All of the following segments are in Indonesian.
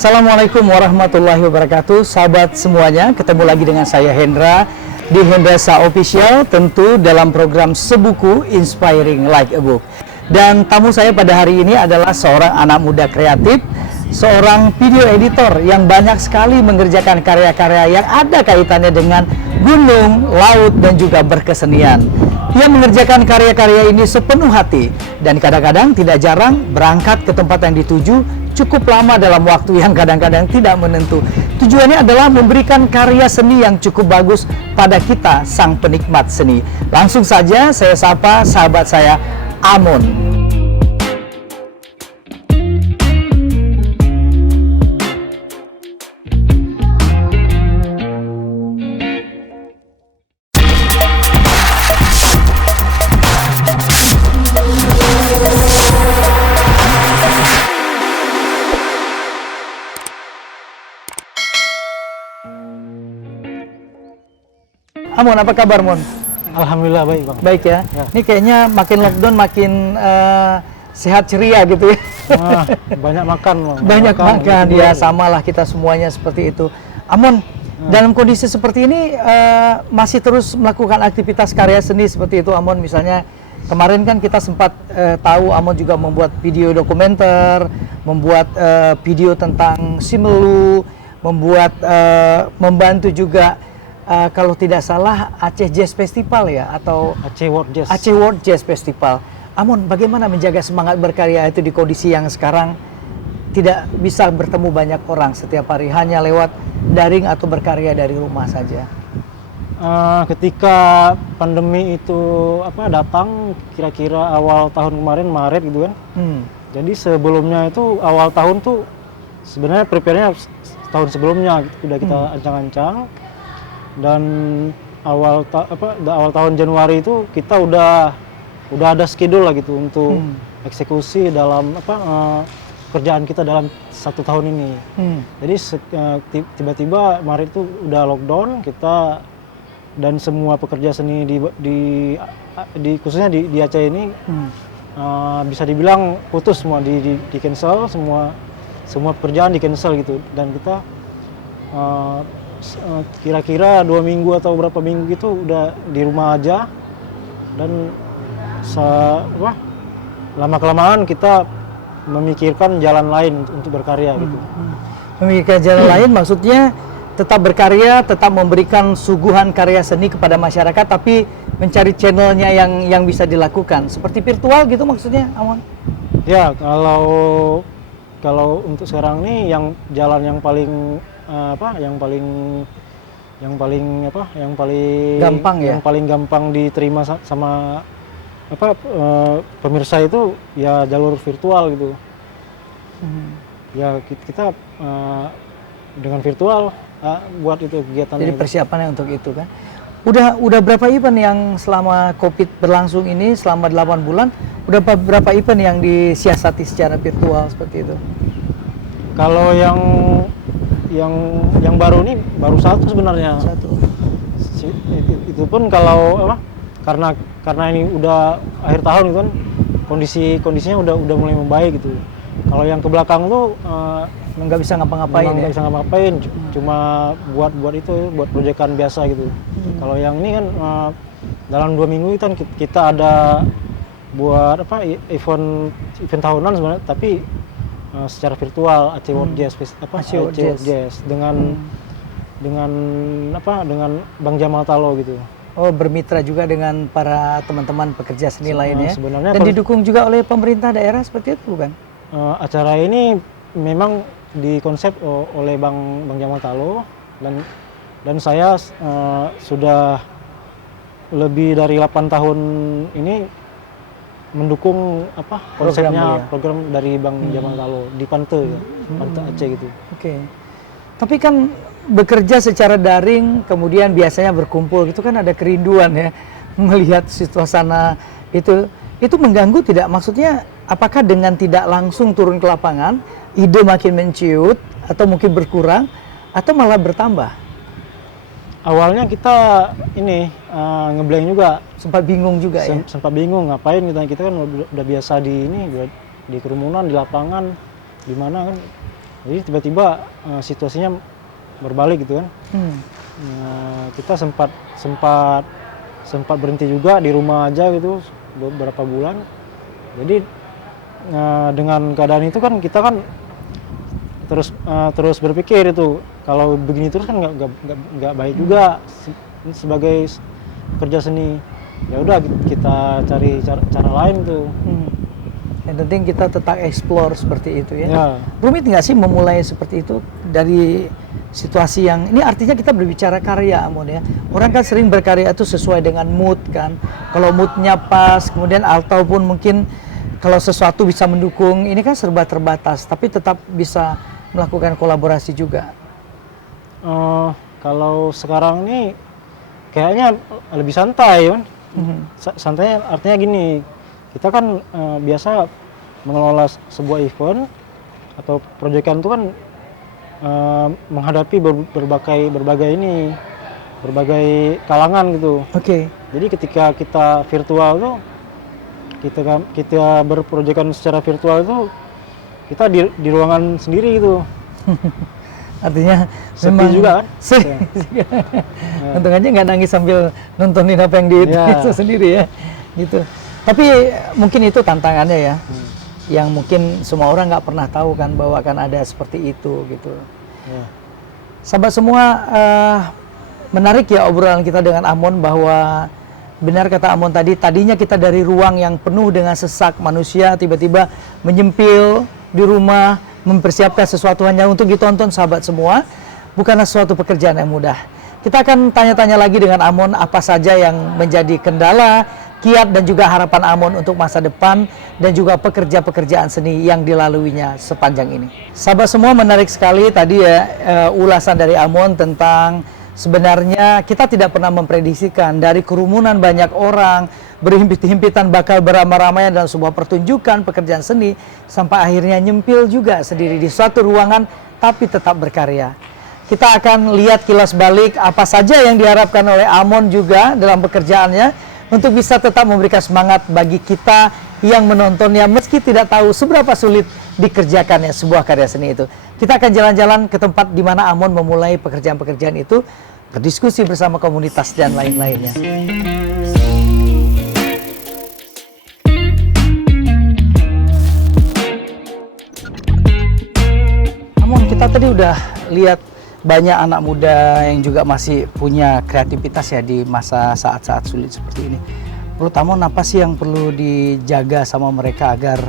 Assalamualaikum warahmatullahi wabarakatuh. Sahabat semuanya, ketemu lagi dengan saya Hendra di Hendrasa Official, tentu dalam program Sebuku Inspiring Like a Book. Dan tamu saya pada hari ini adalah seorang anak muda kreatif, seorang video editor yang banyak sekali mengerjakan karya-karya yang ada kaitannya dengan gunung, laut, dan juga berkesenian. Ia mengerjakan karya-karya ini sepenuh hati dan kadang-kadang tidak jarang berangkat ke tempat yang dituju cukup lama dalam waktu yang kadang-kadang tidak menentu. Tujuannya adalah memberikan karya seni yang cukup bagus pada kita, sang penikmat seni. Langsung saja saya sapa sahabat saya, Amon. Amon, apa kabar, Mon? Alhamdulillah baik, Bang. Baik ya. Ini kayaknya makin lockdown makin sehat ceria gitu ya. Banyak makan, Bang. Banyak makan, ya samalah kita semuanya seperti itu. Amon, dalam kondisi seperti ini masih terus melakukan aktivitas karya seni seperti itu, Amon. Misalnya kemarin kan kita sempat tahu Amon juga membuat video dokumenter, membuat video tentang Simelu, membantu juga kalau tidak salah Aceh Jazz Festival ya, atau Aceh World Jazz. Aceh World Jazz Festival. Amon, bagaimana menjaga semangat berkarya itu di kondisi yang sekarang tidak bisa bertemu banyak orang setiap hari, hanya lewat daring atau berkarya dari rumah saja? Ketika pandemi itu datang, kira-kira awal tahun kemarin Maret gitu kan. Jadi sebelumnya itu awal tahun tuh sebenarnya prepare-nya tahun sebelumnya udah kita ancang-ancang. Dan awal tahun Januari itu kita udah ada schedule lah gitu untuk eksekusi dalam kerjaan kita dalam 1 tahun ini. Jadi tiba-tiba Maret itu udah lockdown kita, dan semua pekerja seni di khususnya di Aceh ini bisa dibilang putus semua, di cancel semua pekerjaan di cancel gitu, dan kita kira-kira 2 minggu atau berapa minggu gitu udah di rumah aja, dan lama-kelamaan kita memikirkan jalan lain untuk berkarya gitu. Memikirkan jalan lain maksudnya tetap berkarya, tetap memberikan suguhan karya seni kepada masyarakat, tapi mencari channelnya yang bisa dilakukan seperti virtual gitu maksudnya, Amon? Ya, kalau untuk sekarang nih yang jalan yang paling gampang diterima sama pemirsa itu ya jalur virtual gitu. Ya kita dengan virtual buat itu kegiatan. Jadi persiapannya untuk itu kan. Udah berapa event yang selama Covid berlangsung ini selama 8 bulan, udah berapa event yang disiasati secara virtual seperti itu? Kalau yang baru ini baru satu sebenarnya. Itu pun kalau karena ini udah akhir tahun gitu kan, kondisinya udah mulai membaik gitu. Kalau yang ke belakang tuh nggak bisa ngapa-ngapain. Nggak bisa ngapa-ngapain, cuma buat proyekan biasa gitu. Kalau yang ini kan dalam 2 minggu kan kita ada buat event tahunan sebenarnya, tapi secara virtual Aceh World Jazz Aceh World Jazz dengan Bang Jamal Talo gitu. Oh, bermitra juga dengan para teman-teman pekerja seni lainnya. Sebenarnya dan didukung juga oleh pemerintah daerah seperti itu bukan? Acara ini memang dikonsep oleh Bang Jamal Talo, dan saya sudah lebih dari 8 tahun ini mendukung konsepnya program dari Bang Jamal Talo di Pante ya, Pante Aceh gitu. Oke. Tapi kan bekerja secara daring kemudian biasanya berkumpul gitu kan ada kerinduan ya melihat suasana itu mengganggu tidak? Maksudnya apakah dengan tidak langsung turun ke lapangan ide makin menciut atau mungkin berkurang atau malah bertambah? Awalnya kita ngeblank juga, sempat bingung juga ya. Sempat bingung ngapain kita kan udah biasa di kerumunan di lapangan di mana kan. Jadi tiba-tiba situasinya berbalik gitu kan. Kita sempat berhenti juga di rumah aja gitu beberapa bulan. Jadi dengan keadaan itu kan kita kan terus berpikir itu kalau begini terus kan nggak baik juga sebagai kerja seni. Ya udah kita cari cara lain tuh. Yang penting kita tetap explore seperti itu ya. Ya. Rumit nggak sih memulai seperti itu dari situasi yang ini, artinya kita berbicara karya, Amon ya. Orang kan sering berkarya itu sesuai dengan mood kan. Kalau moodnya pas, kemudian ataupun mungkin kalau sesuatu bisa mendukung, ini kan serba terbatas, tapi tetap bisa melakukan kolaborasi juga. Kalau sekarang ini kayaknya lebih santai kan. Santainya artinya gini, kita kan biasa mengelola sebuah event atau proyekan itu kan menghadapi berbagai kalangan gitu. Oke. Jadi ketika kita virtual tuh, kita berproyekan secara virtual itu kita di ruangan sendiri gitu. Artinya Sepi memang juga kan? Untung aja nggak nangis sambil nontonin apa yang di itu sendiri ya, gitu. Tapi mungkin itu tantangannya ya, yang mungkin semua orang nggak pernah tahu kan bahwa akan ada seperti itu gitu. Sahabat semua, menarik ya obrolan kita dengan Amon, bahwa benar kata Amon tadinya kita dari ruang yang penuh dengan sesak manusia, tiba-tiba menyempil di rumah, mempersiapkan sesuatu hanya untuk ditonton. Sahabat semua, bukanlah suatu pekerjaan yang mudah. Kita akan tanya-tanya lagi dengan Amon apa saja yang menjadi kendala, kiat dan juga harapan Amon untuk masa depan dan juga pekerjaan seni yang dilaluinya sepanjang ini. Sahabat semua, menarik sekali tadi ya ulasan dari Amon tentang sebenarnya kita tidak pernah memprediksikan dari kerumunan banyak orang berhimpit-himpitan bakal beramai-ramai dalam sebuah pertunjukan pekerjaan seni, sampai akhirnya nyempil juga sendiri di suatu ruangan tapi tetap berkarya. Kita akan lihat kilas balik apa saja yang diharapkan oleh Amon juga dalam pekerjaannya untuk bisa tetap memberikan semangat bagi kita yang menontonnya meski tidak tahu seberapa sulit dikerjakannya sebuah karya seni itu. Kita akan jalan-jalan ke tempat di mana Amon memulai pekerjaan-pekerjaan itu, berdiskusi bersama komunitas dan lain-lainnya. Amon, kita tadi udah lihat banyak anak muda yang juga masih punya kreativitas ya di masa saat-saat sulit seperti ini. Menurut Amon, apa sih yang perlu dijaga sama mereka agar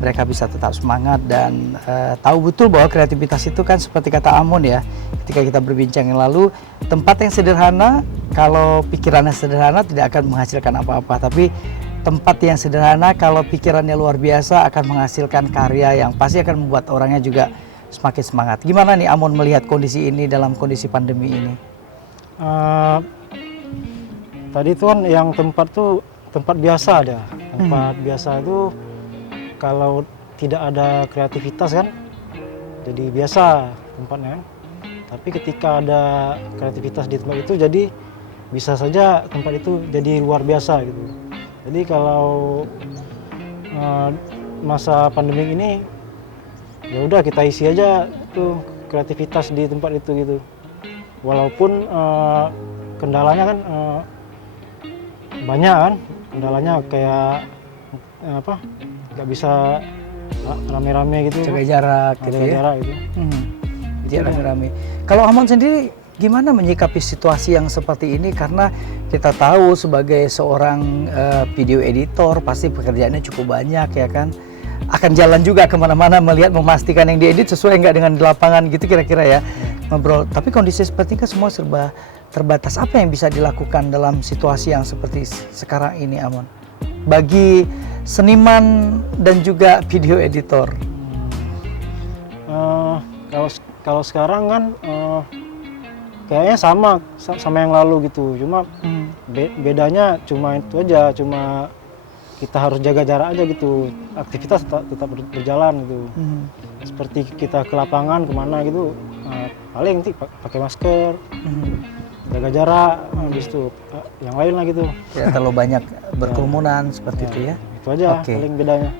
mereka bisa tetap semangat dan tahu betul bahwa kreativitas itu kan seperti kata Amon ya, ketika kita berbincang yang lalu, tempat yang sederhana, kalau pikirannya sederhana tidak akan menghasilkan apa-apa, tapi tempat yang sederhana kalau pikirannya luar biasa akan menghasilkan karya yang pasti akan membuat orangnya juga semakin semangat. Gimana nih Amon melihat kondisi ini dalam kondisi pandemi ini? Tadi itu kan yang tempat biasa ada. Tempat biasa itu kalau tidak ada kreativitas kan jadi biasa tempatnya kan. Tapi ketika ada kreativitas di tempat itu, jadi bisa saja tempat itu jadi luar biasa gitu. Jadi kalau masa pandemi ini ya udah kita isi aja tuh kreativitas di tempat itu gitu. Walaupun kendalanya kan banyak kan, kendalanya kayak nggak bisa rame-rame gitu, jaga jarak gitu ya. Jarak gitu. Jarak rame. Kalau Amon sendiri gimana menyikapi situasi yang seperti ini, karena kita tahu sebagai seorang video editor pasti pekerjaannya cukup banyak ya kan, akan jalan juga kemana-mana melihat memastikan yang diedit sesuai nggak dengan di lapangan gitu kira-kira ya. Ngobrol, tapi kondisi seperti ini kan semua serba terbatas. Apa yang bisa dilakukan dalam situasi yang seperti sekarang ini Amon bagi seniman dan juga video editor? Kalau sekarang kan kayaknya sama yang lalu gitu, cuma bedanya cuma itu aja, cuma kita harus jaga jarak aja gitu, aktivitas tetap berjalan gitu. Seperti kita ke lapangan kemana gitu, paling pakai masker, jaga jarak, habis itu yang lain lah gitu. Tidak terlalu banyak berkerumunan seperti itu ya. Itu aja paling bedanya.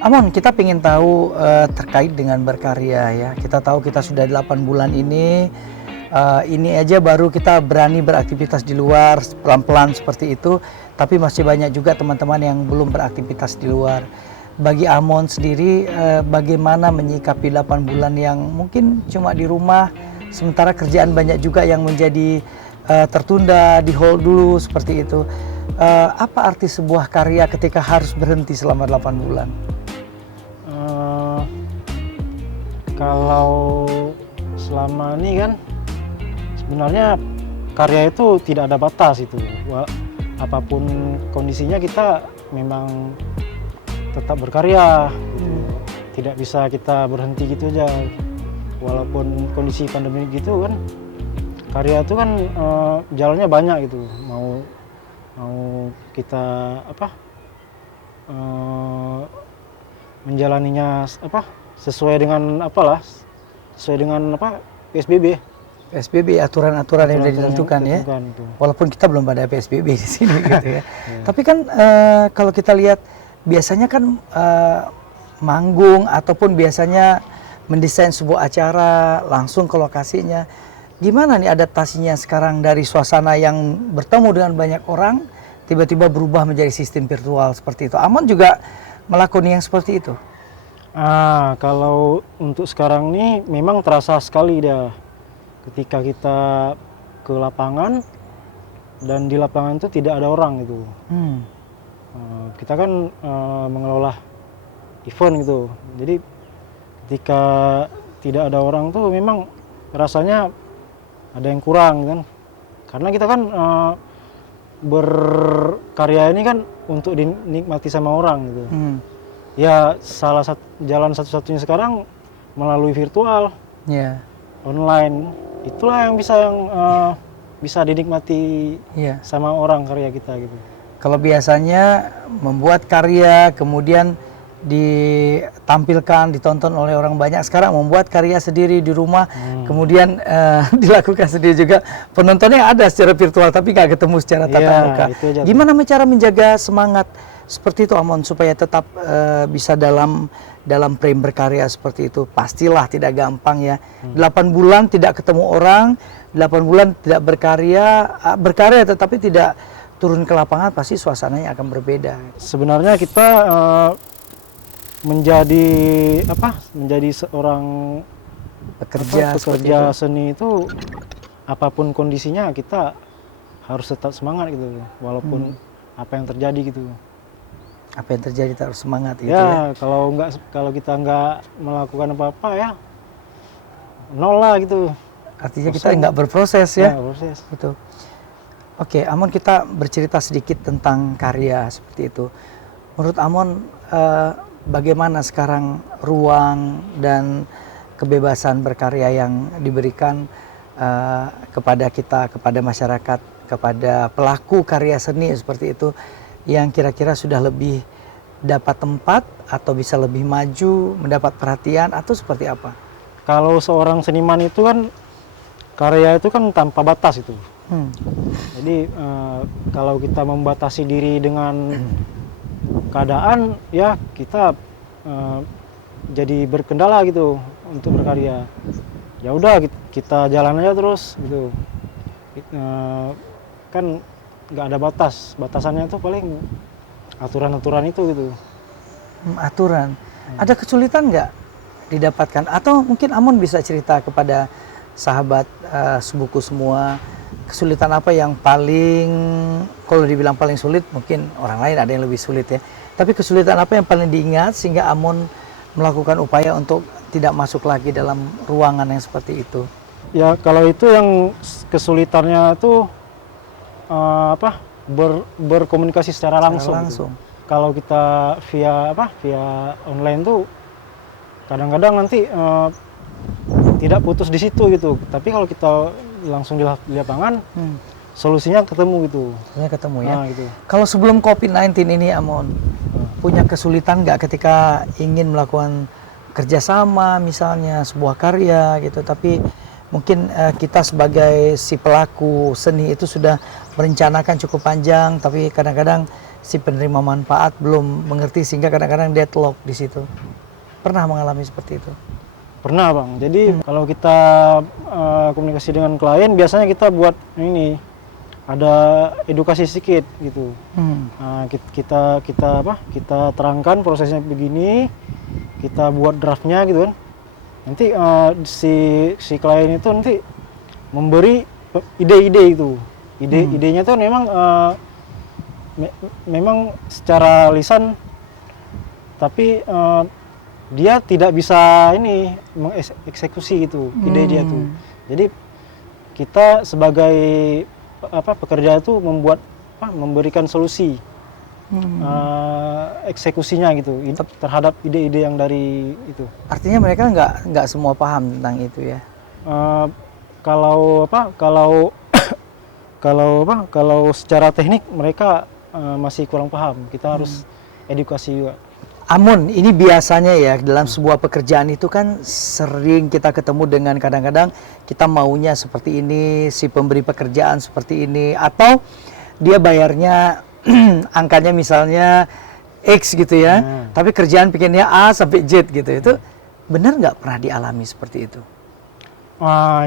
Amon, kita ingin tahu terkait dengan berkarya ya. Kita tahu kita sudah 8 bulan ini aja baru kita berani beraktivitas di luar pelan-pelan seperti itu. Tapi masih banyak juga teman-teman yang belum beraktivitas di luar. Bagi Amon sendiri, bagaimana menyikapi 8 bulan yang mungkin cuma di rumah, sementara kerjaan banyak juga yang menjadi tertunda, di hold dulu seperti itu. Apa arti sebuah karya ketika harus berhenti selama 8 bulan? Kalau selama ini kan sebenarnya karya itu tidak ada batas itu. Apapun kondisinya kita memang tetap berkarya. Tidak bisa kita berhenti gitu aja. Walaupun kondisi pandemi gitu kan, karya itu kan jalannya banyak gitu. Mau kita menjalaninya sesuai dengan PSBB. PSBB, aturan-aturan yang sudah ditentukan ya. Itu. Walaupun kita belum ada PSBB di sini gitu ya. Tapi kan kalau kita lihat biasanya kan manggung ataupun biasanya mendesain sebuah acara langsung ke lokasinya. Gimana nih adaptasinya sekarang dari suasana yang bertemu dengan banyak orang tiba-tiba berubah menjadi sistem virtual seperti itu? Amon juga melakukan yang seperti itu? Kalau untuk sekarang ini memang terasa sekali dah ketika kita ke lapangan dan di lapangan itu tidak ada orang gitu. Kita kan mengelola event gitu, jadi ketika tidak ada orang tuh memang rasanya ada yang kurang kan, karena kita kan berkarya ini kan untuk dinikmati sama orang gitu. Ya salah satu jalan satu-satunya sekarang melalui virtual, online. Itulah yang bisa dinikmati sama orang karya kita gitu. Kalau biasanya membuat karya kemudian ditampilkan, ditonton oleh orang banyak, sekarang membuat karya sendiri di rumah, kemudian dilakukan sendiri juga. Penontonnya ada secara virtual tapi nggak ketemu secara tatap muka. Gimana cara menjaga semangat seperti itu, Amon, supaya tetap bisa dalam frame berkarya seperti itu? Pastilah tidak gampang ya. 8 bulan tidak ketemu orang, 8 bulan tidak berkarya tetapi tidak turun ke lapangan, pasti suasananya akan berbeda. Sebenarnya kita menjadi seorang pekerja seni itu apapun kondisinya kita harus tetap semangat gitu, walaupun apa yang terjadi gitu. Apa yang terjadi kita harus semangat gitu ya. Kalau kita nggak melakukan apa-apa ya nol lah gitu. Artinya kita nggak berproses ya. Proses. Betul. Oke, Amon, kita bercerita sedikit tentang karya seperti itu. Menurut Amon, bagaimana sekarang ruang dan kebebasan berkarya yang diberikan kepada kita, kepada masyarakat, kepada pelaku karya seni seperti itu, yang kira-kira sudah lebih dapat tempat atau bisa lebih maju, mendapat perhatian atau seperti apa? Kalau seorang seniman itu kan karya itu kan tanpa batas itu. Jadi kalau kita membatasi diri dengan keadaan, ya kita jadi berkendala gitu untuk berkarya. Ya udah kita jalan aja terus gitu. Kan nggak ada batas, batasannya itu paling aturan-aturan itu gitu. Aturan. Ada kesulitan nggak didapatkan? Atau mungkin Amon bisa cerita kepada sahabat sebuku semua, kesulitan apa yang paling, kalau dibilang paling sulit, mungkin orang lain ada yang lebih sulit ya. Tapi kesulitan apa yang paling diingat sehingga Amon melakukan upaya untuk tidak masuk lagi dalam ruangan yang seperti itu? Ya kalau itu yang kesulitannya itu berkomunikasi secara langsung. Gitu. Kalau kita via online tuh kadang-kadang nanti tidak putus di situ gitu. Tapi kalau kita langsung di lapangan, solusinya ketemu gitu. Ketemu ya. Gitu. Kalau sebelum COVID-19 ini, Amon, punya kesulitan nggak ketika ingin melakukan kerjasama, misalnya sebuah karya gitu, tapi mungkin kita sebagai si pelaku seni itu sudah merencanakan cukup panjang, tapi kadang-kadang si penerima manfaat belum mengerti sehingga kadang-kadang deadlock di situ. Pernah mengalami seperti itu? Pernah Bang. Jadi kalau kita komunikasi dengan klien, biasanya kita buat ini ada edukasi sedikit gitu. Kita terangkan prosesnya begini, kita buat draftnya gitu kan. Nanti si klien itu nanti memberi ide-ide itu. Idenya tuh memang secara lisan, tapi dia tidak bisa ini mengeksekusi gitu ide dia tuh. Jadi kita sebagai pekerja itu memberikan solusi eksekusinya gitu terhadap ide-ide yang dari itu. Artinya mereka nggak semua paham tentang itu ya? Kalau secara teknik mereka masih kurang paham. Kita harus edukasi juga. Amun, ini biasanya ya dalam sebuah pekerjaan itu kan sering kita ketemu dengan kadang-kadang kita maunya seperti ini, si pemberi pekerjaan seperti ini, atau dia bayarnya angkanya misalnya X gitu ya, tapi kerjaan bikinnya A sampai Z gitu. Itu benar nggak pernah dialami seperti itu?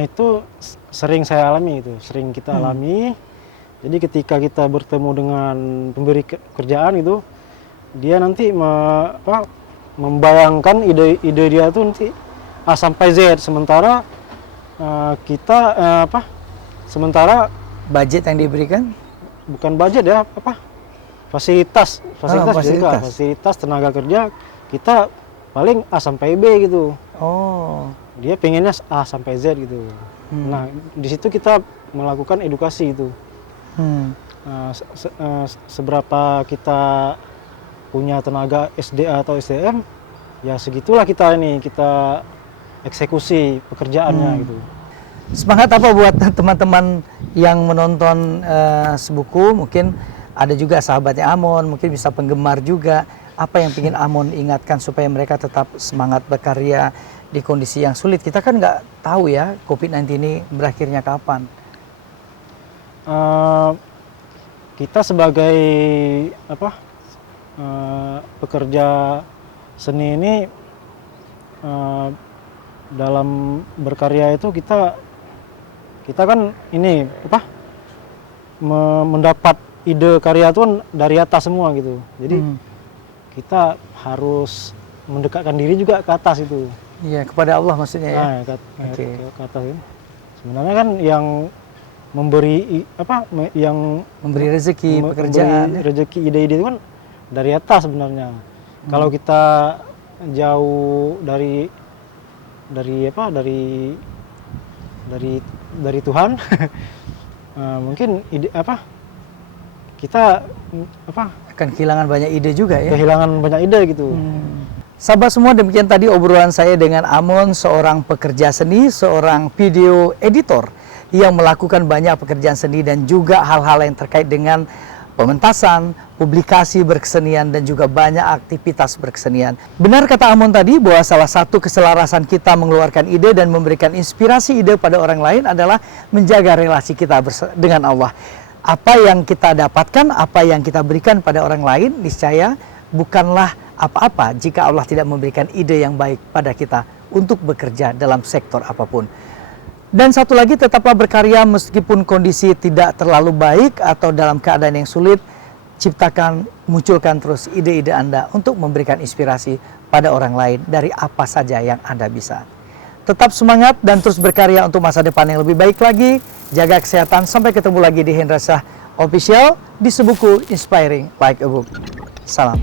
Itu sering saya alami, itu sering kita alami. Jadi ketika kita bertemu dengan pemberi kerjaan itu, dia nanti membayangkan ide dia itu nanti A sampai Z, sementara sementara budget yang diberikan bukan budget ya, fasilitas tenaga kerja kita paling A sampai B gitu. Dia pengennya A sampai Z gitu. Nah, di situ kita melakukan edukasi itu. Seberapa kita punya tenaga SDA atau SDM, ya segitulah kita eksekusi pekerjaannya gitu. Semangat apa buat teman-teman yang menonton Sebuku, mungkin ada juga sahabatnya Amon, mungkin bisa penggemar juga. Apa yang ingin Amon ingatkan supaya mereka tetap semangat berkarya di kondisi yang sulit? Kita kan nggak tahu ya COVID-19 ini berakhirnya kapan. Kita sebagai pekerja seni ini dalam berkarya itu kita kan ini mendapat ide karya itu dari atas semua gitu. Jadi kita harus mendekatkan diri juga ke atas itu. Iya, kepada Allah maksudnya ya. Ke atas itu. Sebenarnya kan yang memberi memberi rezeki pekerjaan, rezeki ide-ide itu kan dari atas sebenarnya. Kalau kita jauh dari Tuhan, mungkin kita akan kehilangan banyak ide juga ya. Kehilangan banyak ide gitu. Sahabat semua, demikian tadi obrolan saya dengan Amon, seorang pekerja seni, seorang video editor yang melakukan banyak pekerjaan seni dan juga hal-hal yang terkait dengan pementasan, publikasi berkesenian, dan juga banyak aktivitas berkesenian. Benar kata Amon tadi bahwa salah satu keselarasan kita mengeluarkan ide dan memberikan inspirasi ide pada orang lain adalah menjaga relasi kita dengan Allah. Apa yang kita dapatkan, apa yang kita berikan pada orang lain, niscaya bukanlah apa-apa jika Allah tidak memberikan ide yang baik pada kita untuk bekerja dalam sektor apapun. Dan satu lagi, tetaplah berkarya meskipun kondisi tidak terlalu baik atau dalam keadaan yang sulit. Munculkan terus ide-ide Anda untuk memberikan inspirasi pada orang lain dari apa saja yang Anda bisa. Tetap semangat dan terus berkarya untuk masa depan yang lebih baik lagi. Jaga kesehatan, sampai ketemu lagi di Hendra Shah Official di Sebuku Inspiring Like a Book. Salam.